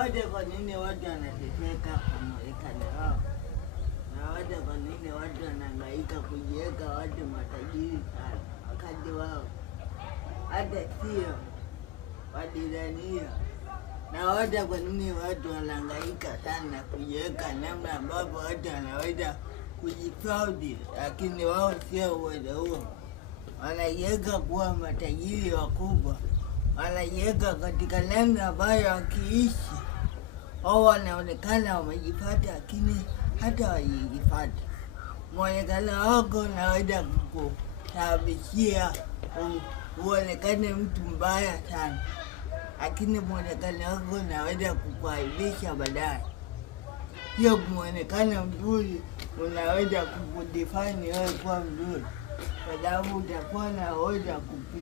wote kwa nini watu wanateseka kwa Marekani wao? Na wote kwa nini watu wanahangaika kujiweka watu matajiri sana wakati wao hata sio wadidania? Na wote kwa nini watu wanahangaika sana kujiweka namna ambapo watu wanaweza kujifaudi, lakini wao sio uwezo huo. Wanaiweka kuwa matajiri wakubwa, wanaiweka katika namna ambayo wakiishi wao wanaonekana wamejipata, lakini hata wajijipata. Mwonekano wako unaweza kukusababishia uonekane mtu mbaya sana, lakini mwonekano wako unaweza kukuaibisha baadaye. Hiyo mwonekano mzuri unaweza kukudefine wewe kuwa mzuri, kwa sababu utakuwa na uwezo